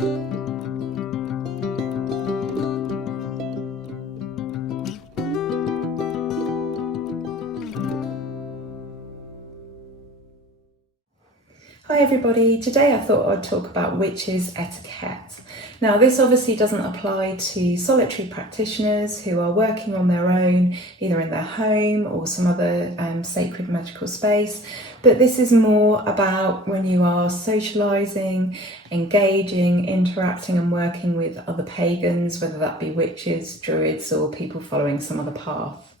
Hi everybody, today I thought I'd talk about witches etiquette. Now this obviously doesn't apply to solitary practitioners who are working on their own, either in their home or some other sacred magical space, but this is more about when you are socialising, engaging, interacting and working with other pagans, whether that be witches, druids or people following some other path.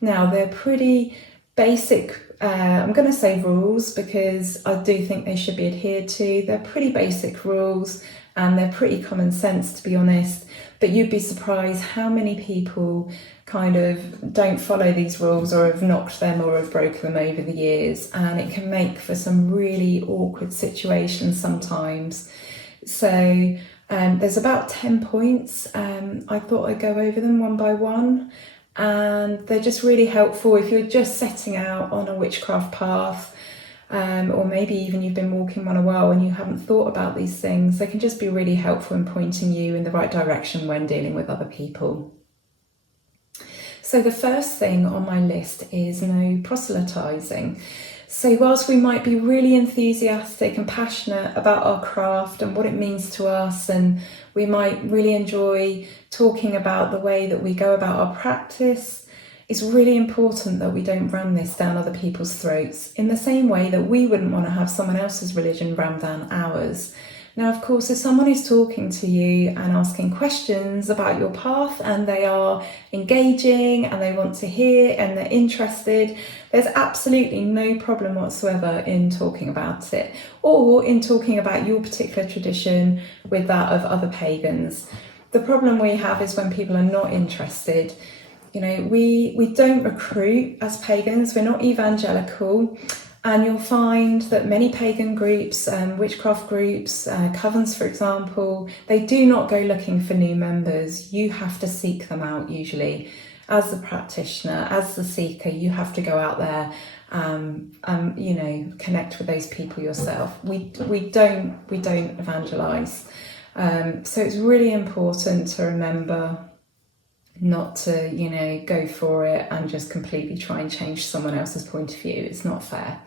Now they're pretty basic, I'm going to say rules because I do think they should be adhered to. They're pretty basic rules and they're pretty common sense, to be honest, but you'd be surprised how many people kind of don't follow these rules or have knocked them or have broken them over the years, and it can make for some really awkward situations sometimes. So there's about 10 points. I thought I'd go over them one by one. And they're just really helpful if you're just setting out on a witchcraft path, or maybe even you've been walking one a while and you haven't thought about these things. They can just be really helpful in pointing you in the right direction when dealing with other people. So the first thing on my list is no proselytizing. So whilst we might be really enthusiastic and passionate about our craft and what it means to us, and we might really enjoy talking about the way that we go about our practice, it's really important that we don't ram this down other people's throats in the same way that we wouldn't want to have someone else's religion rammed down ours. Now, of course, if someone is talking to you and asking questions about your path and they are engaging and they want to hear and they're interested, there's absolutely no problem whatsoever in talking about it or in talking about your particular tradition with that of other pagans. The problem we have is when people are not interested. You know, we don't recruit as pagans, we're not evangelical. And you'll find that many pagan groups, witchcraft groups, covens for example, they do not go looking for new members. You have to seek them out usually. As the practitioner, as the seeker, you have to go out there you know, connect with those people yourself. We don't evangelise. So it's really important to remember not to, you know, go for it and just completely try and change someone else's point of view. It's not fair.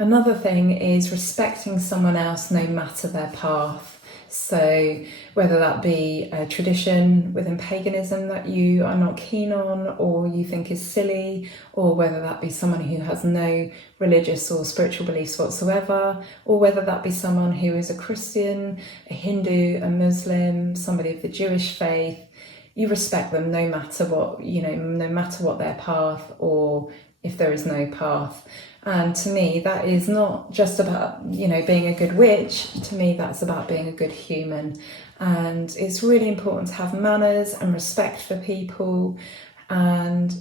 Another thing is respecting someone else no matter their path. So whether that be a tradition within paganism that you are not keen on or you think is silly, or whether that be someone who has no religious or spiritual beliefs whatsoever, or whether that be someone who is a Christian, a Hindu, a Muslim, somebody of the Jewish faith, you respect them no matter what, you know, no matter what their path or if there is no path. And to me, that is not just about, you know, being a good witch. To me, that's about being a good human. And it's really important to have manners and respect for people. And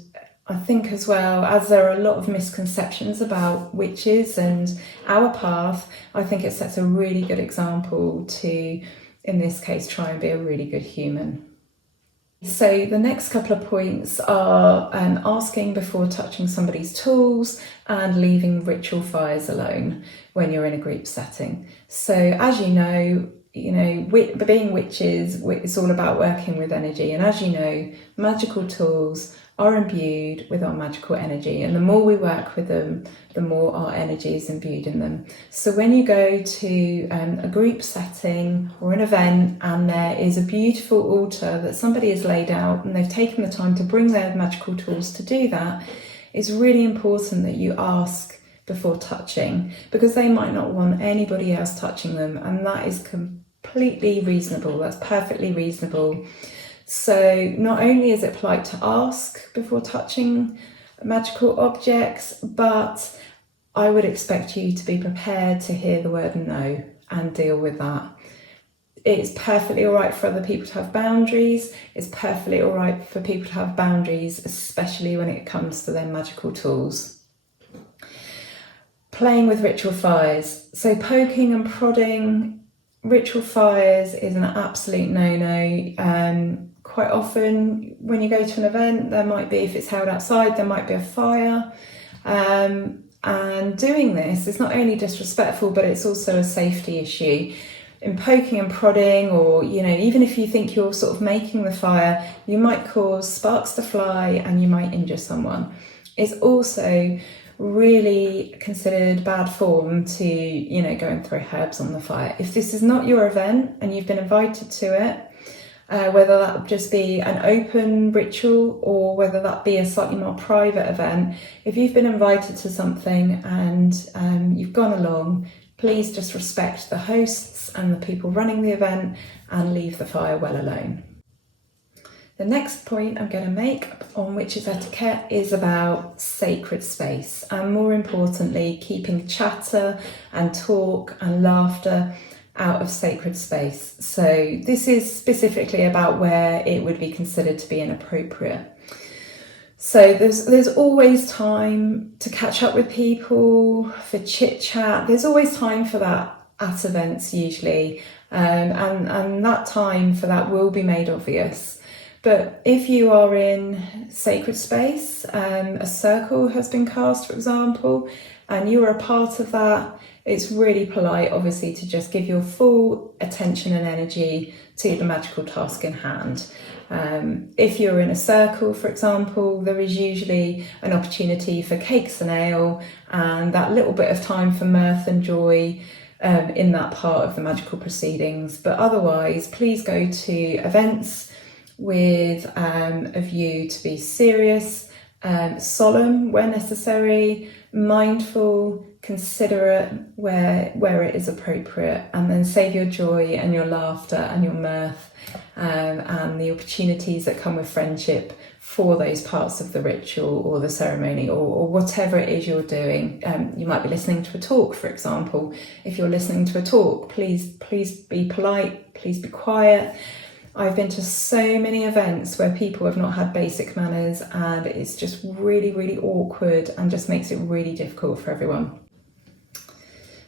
I think as well, as there are a lot of misconceptions about witches and our path, I think it sets a really good example to, in this case, try and be a really good human. So the next couple of points are asking before touching somebody's tools and leaving ritual fires alone when you're in a group setting. So as you know, being witches, it's all about working with energy. And as you know, magical tools are imbued with our magical energy. And the more we work with them, the more our energy is imbued in them. So when you go to a group setting or an event and there is a beautiful altar that somebody has laid out and they've taken the time to bring their magical tools to do that, it's really important that you ask before touching, because they might not want anybody else touching them, and that is completely reasonable. That's perfectly reasonable. So not only is it polite to ask before touching magical objects, but I would expect you to be prepared to hear the word no and deal with that. It's perfectly all right for other people to have boundaries. It's perfectly all right for people to have boundaries, especially when it comes to their magical tools. Playing with ritual fires. So poking and prodding ritual fires is an absolute no-no. Quite often when you go to an event, there might be, if it's held outside, there might be a fire. And doing this is not only disrespectful, but it's also a safety issue. in poking and prodding, or even if you think you're sort of making the fire, you might cause sparks to fly and you might injure someone. It's also really considered bad form to go and throw herbs on the fire. If this is not your event and you've been invited to it, whether that just be an open ritual or whether that be a slightly more private event, if you've been invited to something and you've gone along, please just respect the hosts and the people running the event and leave the fire well alone. The next point I'm going to make on witches etiquette is about sacred space, and more importantly, keeping chatter and talk and laughter out of sacred space. So this is specifically about where it would be considered to be inappropriate. So there's always time to catch up with people, for chit chat. There's always time for that at events usually, and that time for that will be made obvious. But if you are in sacred space, a circle has been cast, for example, and you are a part of that, it's really polite, obviously, to just give your full attention and energy to the magical task in hand. If you're in a circle, for example, there is usually an opportunity for cakes and ale and that little bit of time for mirth and joy in that part of the magical proceedings. But otherwise, please go to events with a view to be serious, solemn where necessary, mindful, considerate where it is appropriate, and then save your joy and your laughter and your mirth and the opportunities that come with friendship for those parts of the ritual or the ceremony or whatever it is you're doing. You might be listening to a talk, for example. If you're listening to a talk, please be polite, please be quiet. I've been to so many events where people have not had basic manners, and it's just really, really awkward and just makes it really difficult for everyone.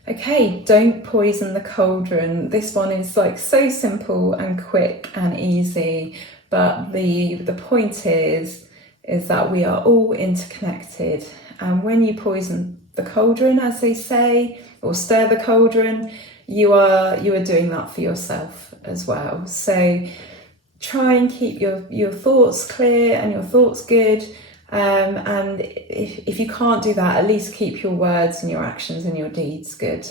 Okay, don't poison the cauldron. This one is like so simple and quick and easy, but the point is that we are all interconnected, and when you poison the cauldron, as they say, or stir the cauldron, you are doing that for yourself as well. So try and keep your thoughts clear and your thoughts good, and if you can't do that, at least keep your words and your actions and your deeds good.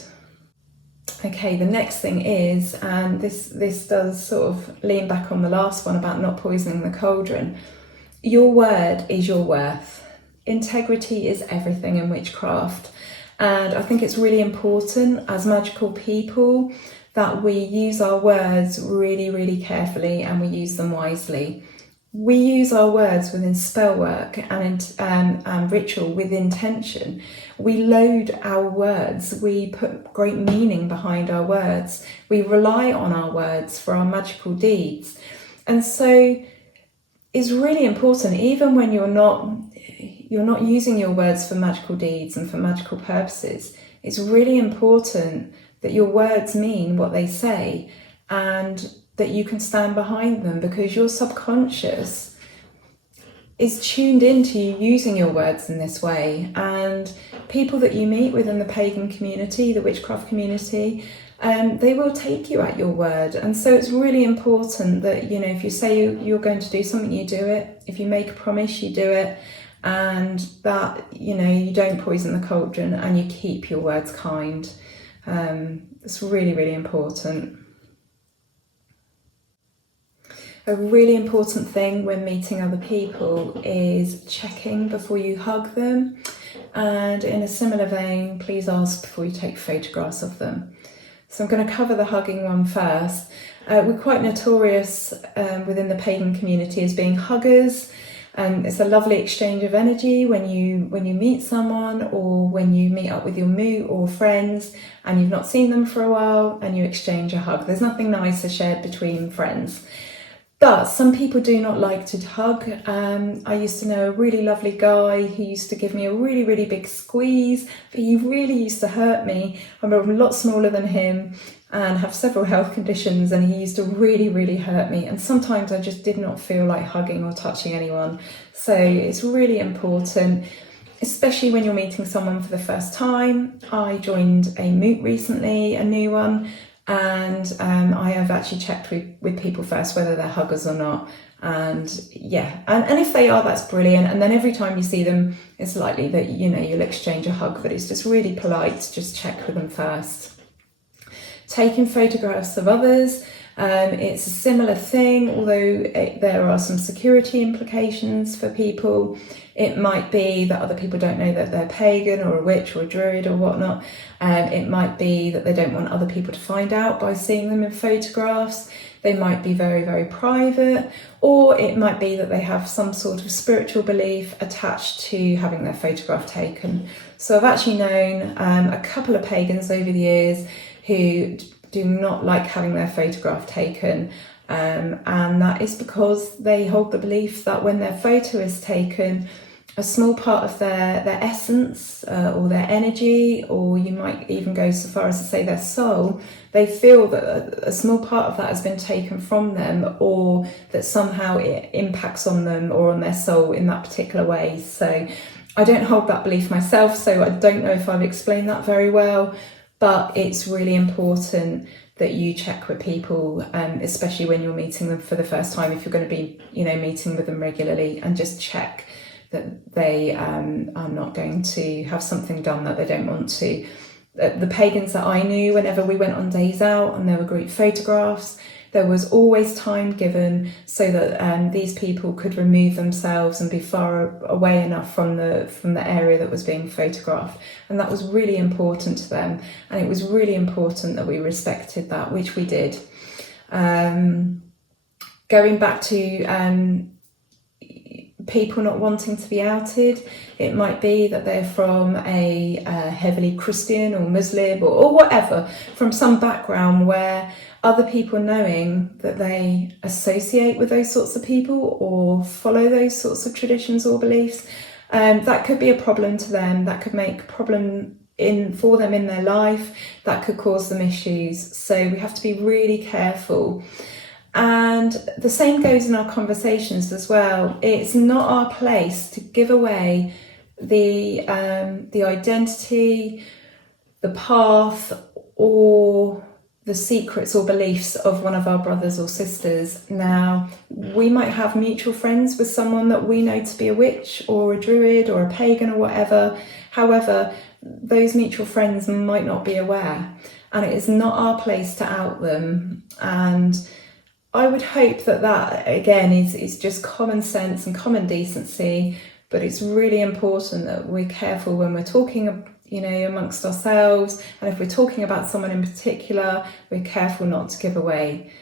Okay, the next thing is, and this does sort of lean back on the last one about not poisoning the cauldron, your word is your worth. Integrity is everything in witchcraft, and I think it's really important as magical people that we use our words really, really carefully and we use them wisely. We use our words within spell work and ritual with intention. We load our words. We put great meaning behind our words. We rely on our words for our magical deeds. And so it's really important, even when you're not using your words for magical deeds and for magical purposes, it's really important that your words mean what they say and that you can stand behind them, because your subconscious is tuned into you using your words in this way. And people that you meet within the pagan community, the witchcraft community, they will take you at your word. And so it's really important that, if you say you're going to do something, you do it. If you make a promise, you do it. And that, you don't poison the cauldron and you keep your words kind. It's really, really important. A really important thing when meeting other people is checking before you hug them, and in a similar vein, please ask before you take photographs of them. So I'm going to cover the hugging one first. We're quite notorious within the pagan community as being huggers. It's a lovely exchange of energy when you meet someone, or when you meet up with your moot or friends and you've not seen them for a while and you exchange a hug. There's nothing nicer shared between friends. But some people do not like to hug. I used to know a really lovely guy who used to give me a really, really big squeeze, but he really used to hurt me. I'm a lot smaller than him and have several health conditions, and he used to really, really hurt me. And sometimes I just did not feel like hugging or touching anyone. So it's really important, especially when you're meeting someone for the first time. I joined a moot recently, a new one, And I have actually checked with people first whether they're huggers or not. And yeah, and if they are, that's brilliant. And then every time you see them, it's likely that, you know, you'll exchange a hug, but it's just really polite to just check with them first. Taking photographs of others, it's a similar thing, although there are some security implications for people. It might be that other people don't know that they're pagan or a witch or a druid or whatnot. It might be that they don't want other people to find out by seeing them in photographs. They might be very, very private, or it might be that they have some sort of spiritual belief attached to having their photograph taken. So I've actually known a couple of pagans over the years who do not like having their photograph taken, and that is because they hold the belief that when their photo is taken, a small part of their essence or their energy, or you might even go so far as to say their soul, they feel that a small part of that has been taken from them, or that somehow it impacts on them or on their soul in that particular way. So I don't hold that belief myself, so I don't know if I've explained that very well, but it's really important that you check with people, especially when you're meeting them for the first time, if you're going to be, you know, meeting with them regularly, and just check that they are not going to have something done that they don't want to. The pagans that I knew, whenever we went on days out and there were group photographs, there was always time given so that these people could remove themselves and be far away enough from the area that was being photographed. And that was really important to them. And it was really important that we respected that, which we did. Going back to people not wanting to be outed, it might be that they're from a heavily Christian or Muslim or whatever, from some background where other people knowing that they associate with those sorts of people or follow those sorts of traditions or beliefs, that could be a problem to them. That could make a problem for them in their life. That could cause them issues. So we have to be really careful. And the same goes in our conversations as well. It's not our place to give away the identity, the path, or the secrets or beliefs of one of our brothers or sisters. Now, we might have mutual friends with someone that we know to be a witch or a druid or a pagan or whatever. However, those mutual friends might not be aware, and it is not our place to out them. And I would hope that again is just common sense and common decency, but it's really important that we're careful when we're talking, you know, amongst ourselves, and if we're talking about someone in particular, we're careful not to give away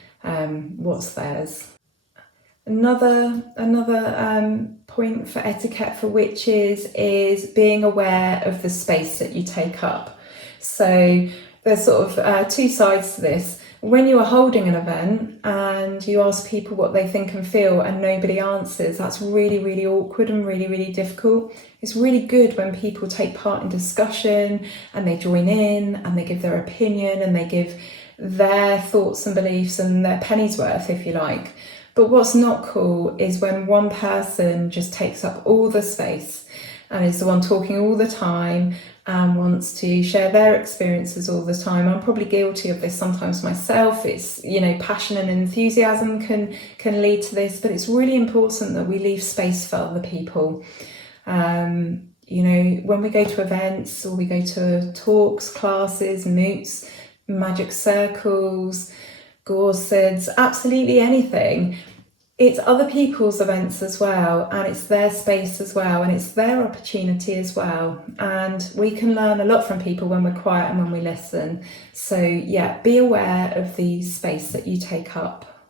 what's theirs. Another point for etiquette for witches is being aware of the space that you take up. So there's sort of two sides to this. When you are holding an event and you ask people what they think and feel and nobody answers, that's really, really awkward and really, really difficult. It's really good when people take part in discussion and they join in and they give their opinion and they give their thoughts and beliefs and their penny's worth, if you like. But what's not cool is when one person just takes up all the space and is the one talking all the time and wants to share their experiences all the time. I'm probably guilty of this sometimes myself. It's, you know, passion and enthusiasm can lead to this, but it's really important that we leave space for other people. You know, when we go to events or we go to talks, classes, moots, magic circles, gorseds, absolutely anything, it's other people's events as well, and it's their space as well, and it's their opportunity as well. And we can learn a lot from people when we're quiet and when we listen. So yeah, be aware of the space that you take up.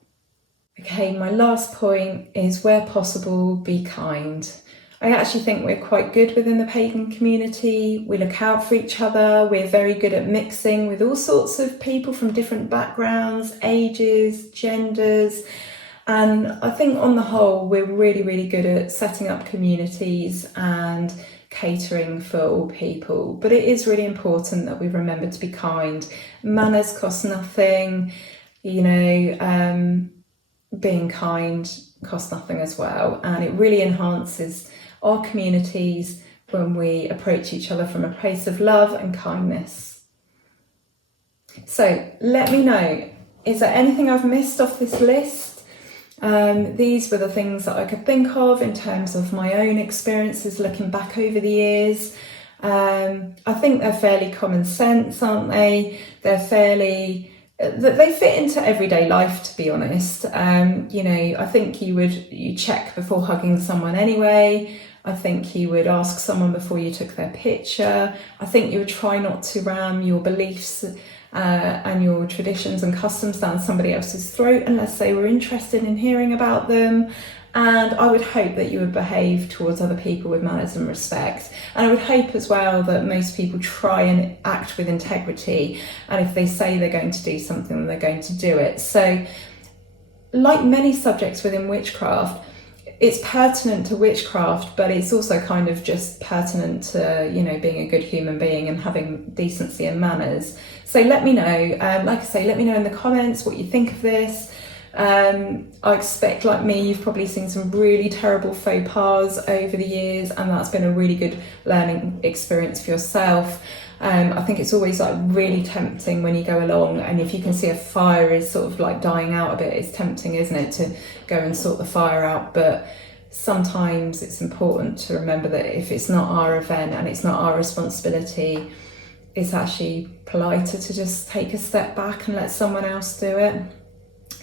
Okay, my last point is, where possible, be kind. I actually think we're quite good within the pagan community. We look out for each other. We're very good at mixing with all sorts of people from different backgrounds, ages, genders. And I think on the whole, we're really, really good at setting up communities and catering for all people. But it is really important that we remember to be kind. Manners cost nothing, you know, being kind costs nothing as well. And it really enhances our communities when we approach each other from a place of love and kindness. So let me know, is there anything I've missed off this list? These were the things that I could think of in terms of my own experiences looking back over the years. I think they're fairly common sense, aren't they? They fit into everyday life, to be honest. I think you check before hugging someone anyway. I think you would ask someone before you took their picture. I think you would try not to ram your beliefs and your traditions and customs down somebody else's throat unless they were interested in hearing about them. And I would hope that you would behave towards other people with manners and respect. And I would hope as well that most people try and act with integrity. And if they say they're going to do something, they're going to do it. So, like many subjects within witchcraft, it's pertinent to witchcraft, but it's also kind of just pertinent to, being a good human being and having decency and manners. So let me know, like I say, let me know in the comments what you think of this. I expect, like me, you've probably seen some really terrible faux pas over the years, and that's been a really good learning experience for yourself. I think it's always like really tempting when you go along, and if you can see a fire is sort of like dying out a bit, it's tempting, isn't it, to go and sort the fire out. But sometimes it's important to remember that if it's not our event and it's not our responsibility, it's actually politer to just take a step back and let someone else do it.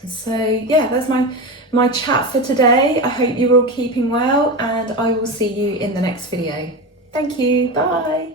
So yeah, that's my chat for today. I hope you're all keeping well, and I will see you in the next video. Thank you. Bye.